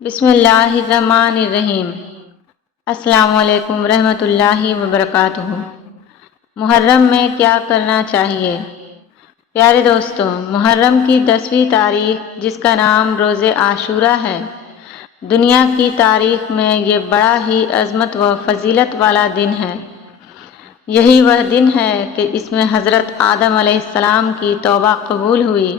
بسم اللہ الرحمن الرحیم۔ السلام علیکم ورحمۃ اللہ وبرکاتہ۔ محرم میں کیا کرنا چاہیے؟ پیارے دوستوں، محرم کی 10ویں تاریخ جس کا نام روز عاشوراء ہے، دنیا کی تاریخ میں یہ بڑا ہی عظمت و فضیلت والا دن ہے۔ یہی وہ دن ہے کہ اس میں حضرت آدم علیہ السلام کی توبہ قبول ہوئی۔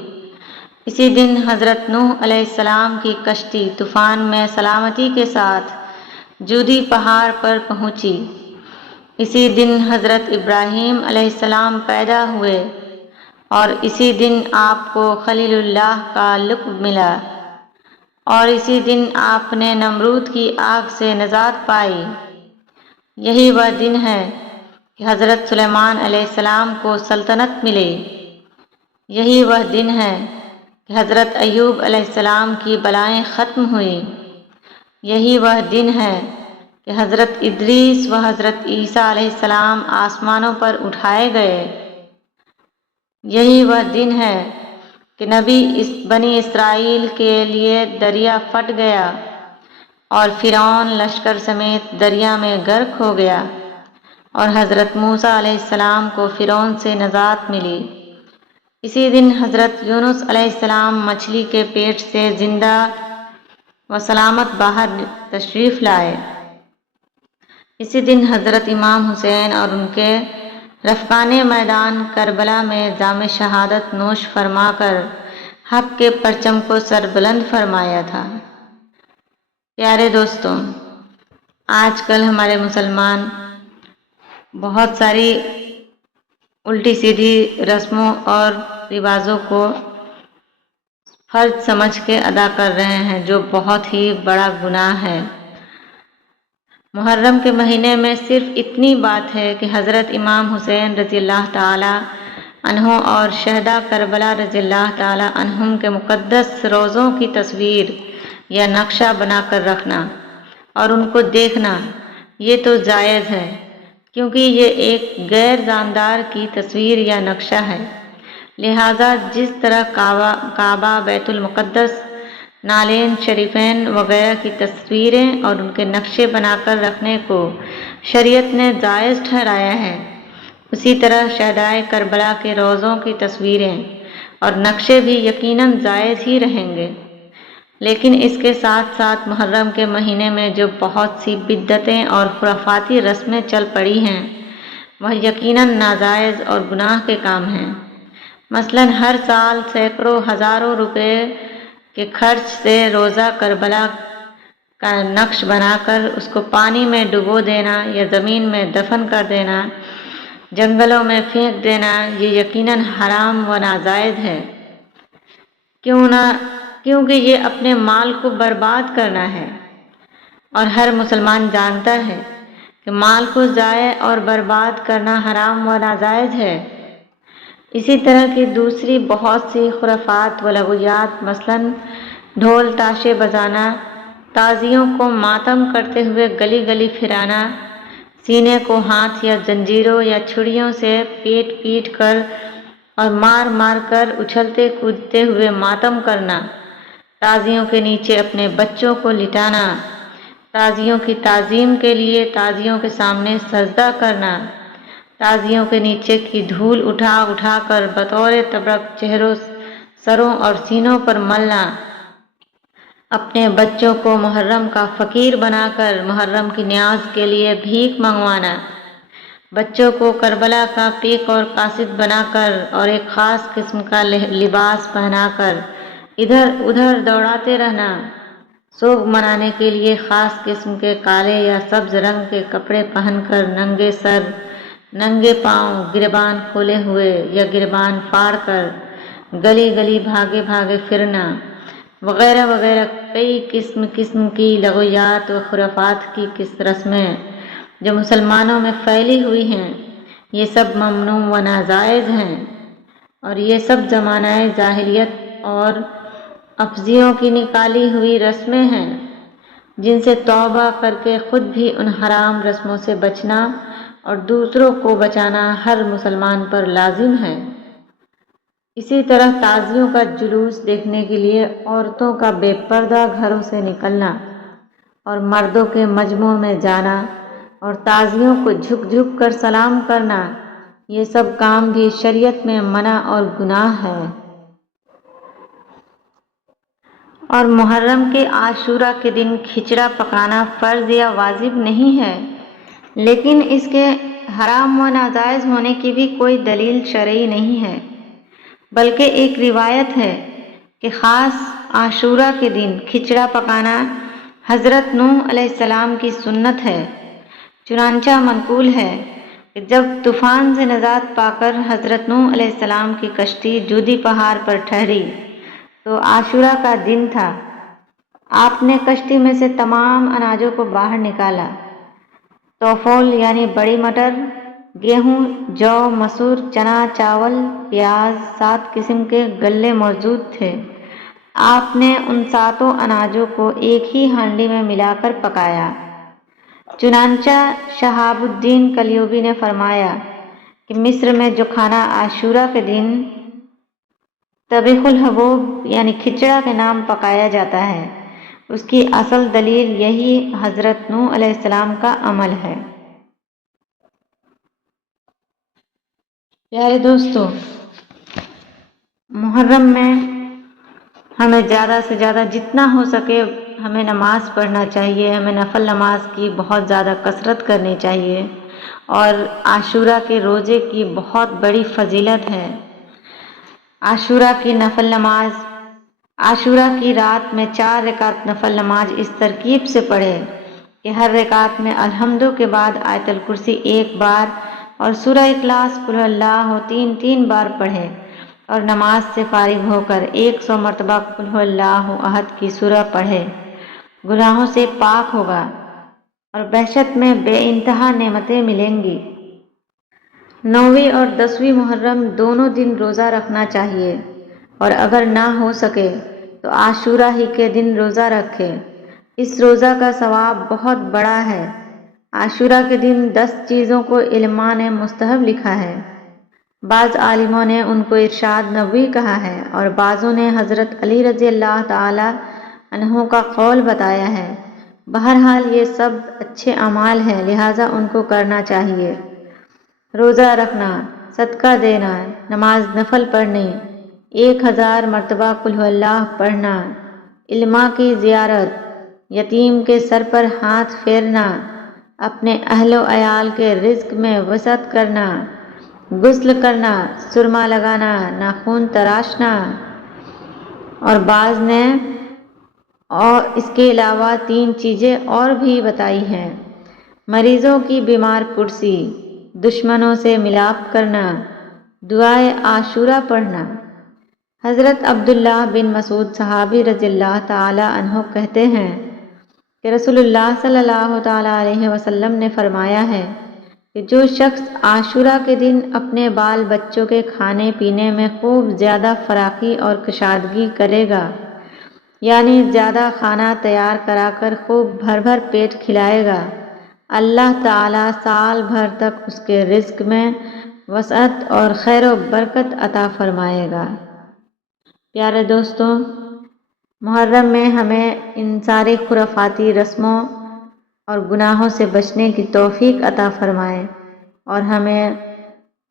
اسی دن حضرت نوح علیہ السلام کی کشتی طوفان میں سلامتی کے ساتھ جودی پہاڑ پر پہنچی۔ اسی دن حضرت ابراہیم علیہ السلام پیدا ہوئے اور اسی دن آپ کو خلیل اللہ کا لقب ملا، اور اسی دن آپ نے نمرود کی آگ سے نجات پائی۔ یہی وہ دن ہے کہ حضرت سلیمان علیہ السلام کو سلطنت ملی۔ یہی وہ دن ہے کہ حضرت ایوب علیہ السلام کی بلائیں ختم ہوئیں۔ یہی وہ دن ہے کہ حضرت ادریس و حضرت عیسیٰ علیہ السلام آسمانوں پر اٹھائے گئے۔ یہی وہ دن ہے کہ بنی اسرائیل کے لیے دریا پھٹ گیا اور فرعون لشکر سمیت دریا میں غرق ہو گیا، اور حضرت موسیٰ علیہ السلام کو فرعون سے نجات ملی۔ اسی دن حضرت یونس علیہ السلام مچھلی کے پیٹ سے زندہ و سلامت باہر تشریف لائے۔ اسی دن حضرت امام حسین اور ان کے رفقان میدان کربلا میں جام شہادت نوش فرما کر حق کے پرچم کو سربلند فرمایا تھا۔ پیارے دوستوں، آج کل ہمارے مسلمان بہت ساری الٹی سیدھی رسموں اور رواجوں کو فرض سمجھ کے ادا کر رہے ہیں، جو بہت ہی بڑا گناہ ہے۔ محرم کے مہینے میں صرف اتنی بات ہے کہ حضرت امام حسین رضی اللہ تعالی عنہ اور شہداء کربلا رضی اللہ تعالی عنہم کے مقدس روضوں کی تصویر یا نقشہ بنا کر رکھنا اور ان کو دیکھنا، یہ تو جائز ہے، کیونکہ یہ ایک غیر جاندار کی تصویر یا نقشہ ہے۔ لہٰذا جس طرح کعبہ، بیت المقدس، نالین شریفین وغیرہ کی تصویریں اور ان کے نقشے بنا کر رکھنے کو شریعت نے جائز ٹھہرایا ہے، اسی طرح شہدائے کربلا کے روضوں کی تصویریں اور نقشے بھی یقیناً جائز ہی رہیں گے۔ لیکن اس کے ساتھ ساتھ محرم کے مہینے میں جو بہت سی بدعتیں اور خرافاتی رسمیں چل پڑی ہیں، وہ یقیناً ناجائز اور گناہ کے کام ہیں۔ مثلاً ہر سال سینکڑوں ہزاروں روپے کے خرچ سے روضہ کربلا کا نقش بنا کر اس کو پانی میں ڈبو دینا یا زمین میں دفن کر دینا، جنگلوں میں پھینک دینا، یہ یقیناً حرام و ناجائز ہے۔ کیونکہ یہ اپنے مال کو برباد کرنا ہے، اور ہر مسلمان جانتا ہے کہ مال کو ضائع اور برباد کرنا حرام و ناجائز ہے۔ اسی طرح کی دوسری بہت سی خرافات و لغویات، مثلاً ڈھول تاشے بجانا، تازیوں کو ماتم کرتے ہوئے گلی گلی پھرانا، سینے کو ہاتھ یا زنجیروں یا چھڑیوں سے پیٹ کر اور مار مار کر اچھلتے کودتے ہوئے ماتم کرنا، تازیوں کے نیچے اپنے بچوں کو لٹانا، تازیوں کی تعظیم کے لیے تازیوں کے سامنے سجدہ کرنا، تازیوں کے نیچے کی دھول اٹھا اٹھا کر بطور تبرک چہروں، سروں اور سینوں پر ملنا، اپنے بچوں کو محرم کا فقیر بنا کر محرم کی نیاز کے لیے بھیک منگوانا، بچوں کو کربلا کا پیک اور قاصد بنا کر اور ایک خاص قسم کا لباس پہنا کر ادھر ادھر دوڑاتے رہنا، سوگ منانے کے لیے خاص قسم کے کالے یا سبز رنگ کے کپڑے پہن کر ننگے سر، ننگے پاؤں، گریبان کھولے ہوئے یا گریبان پھاڑ کر گلی گلی بھاگے بھاگے پھرنا، وغیرہ وغیرہ کئی قسم کی لغویات و خرافات کی رسمیں جو مسلمانوں میں پھیلی ہوئی ہیں، یہ سب ممنوع و ناجائز ہیں، اور یہ سب زمانہ جاہلیت اور افزیوں کی نکالی ہوئی رسمیں ہیں، جن سے توبہ کر کے خود بھی ان حرام رسموں سے بچنا اور دوسروں کو بچانا ہر مسلمان پر لازم ہے۔ اسی طرح تعزیوں کا جلوس دیکھنے کے لیے عورتوں کا بے پردہ گھروں سے نکلنا اور مردوں کے مجمع میں جانا اور تعزیوں کو جھک جھک کر سلام کرنا، یہ سب کام بھی شریعت میں منع اور گناہ ہے۔ اور محرم کے عاشورہ کے دن کھچڑا پکانا فرض یا واجب نہیں ہے، لیکن اس کے حرام و ناجائز ہونے کی بھی کوئی دلیل شرعی نہیں ہے، بلکہ ایک روایت ہے کہ خاص عاشورہ کے دن کھچڑا پکانا حضرت نوح علیہ السلام کی سنت ہے۔ چنانچہ منقول ہے کہ جب طوفان سے نجات پا کر حضرت نوح علیہ السلام کی کشتی جودی پہاڑ پر ٹھہری تو عاشورہ کا دن تھا۔ آپ نے کشتی میں سے تمام اناجوں کو باہر نکالا۔ توفول یعنی بڑی مٹر، گیہوں، جو، مسور، چنا، چاول، پیاز، 7 قسم کے غلے موجود تھے۔ آپ نے ان 7 اناجوں کو ایک ہی ہانڈی میں ملا کر پکایا۔ چنانچہ شہاب الدین کلیوبی نے فرمایا کہ مصر میں جو کھانا عاشورہ کے دن طبیخ الحبوب یعنی کھچڑا کے نام پکایا جاتا ہے، اس کی اصل دلیل یہی حضرت نوح علیہ السلام کا عمل ہے۔ پیارے دوستو، محرم میں ہمیں زیادہ سے زیادہ جتنا ہو سکے ہمیں نماز پڑھنا چاہیے، ہمیں نفل نماز کی بہت زیادہ کثرت کرنی چاہیے، اور عاشورہ کے روزے کی بہت بڑی فضیلت ہے۔ عاشورہ کی نفل نماز، عاشورہ کی رات میں 4 رکعت نفل نماز اس ترکیب سے پڑھے کہ ہر رکعت میں الحمد کے بعد آیت الکرسی 1 بار اور سورہ اخلاص قل اللہ 3 بار پڑھے، اور نماز سے فارغ ہو کر 100 مرتبہ قل اللہ احد کی سورہ پڑھے، گناہوں سے پاک ہوگا اور بہشت میں بے انتہا نعمتیں ملیں گی۔ 9ویں اور 10ویں محرم دونوں دن روزہ رکھنا چاہیے، اور اگر نہ ہو سکے تو عاشورہ ہی کے دن روزہ رکھے۔ اس روزہ کا ثواب بہت بڑا ہے۔ عاشورہ کے دن 10 چیزوں کو علماء نے مستحب لکھا ہے۔ بعض عالموں نے ان کو ارشاد نبوی کہا ہے، اور بعضوں نے حضرت علی رضی اللہ تعالی عنہ کا قول بتایا ہے۔ بہرحال یہ سب اچھے اعمال ہیں، لہٰذا ان کو کرنا چاہیے۔ روزہ رکھنا، صدقہ دینا، نماز نفل پڑھنے، 1000 مرتبہ قل اللہ پڑھنا، علماء کی زیارت، یتیم کے سر پر ہاتھ پھیرنا، اپنے اہل و عیال کے رزق میں وسعت کرنا، غسل کرنا، سرما لگانا، ناخن تراشنا، اور بعض نے اور اس کے علاوہ 3 چیزیں اور بھی بتائی ہیں: مریضوں کی بیمار پرسی، دشمنوں سے ملاپ کرنا، دعائے عاشورہ پڑھنا۔ حضرت عبداللہ بن مسعود صحابی رضی اللہ تعالی عنہ کہتے ہیں کہ رسول اللہ صلی اللہ تعالی علیہ وسلم نے فرمایا ہے کہ جو شخص عاشورہ کے دن اپنے بال بچوں کے کھانے پینے میں خوب زیادہ فراخی اور کشادگی کرے گا، یعنی زیادہ کھانا تیار کرا کر خوب بھر بھر پیٹ کھلائے گا، اللہ تعالیٰ سال بھر تک اس کے رزق میں وسعت اور خیر و برکت عطا فرمائے گا۔ پیارے دوستوں، محرم میں ہمیں ان سارے خرافاتی رسموں اور گناہوں سے بچنے کی توفیق عطا فرمائے، اور ہمیں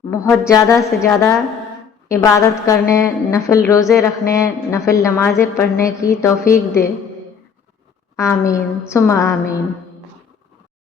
بہت زیادہ سے زیادہ عبادت کرنے، نفل روزے رکھنے، نفل نمازیں پڑھنے کی توفیق دے۔ آمین ثم آمین۔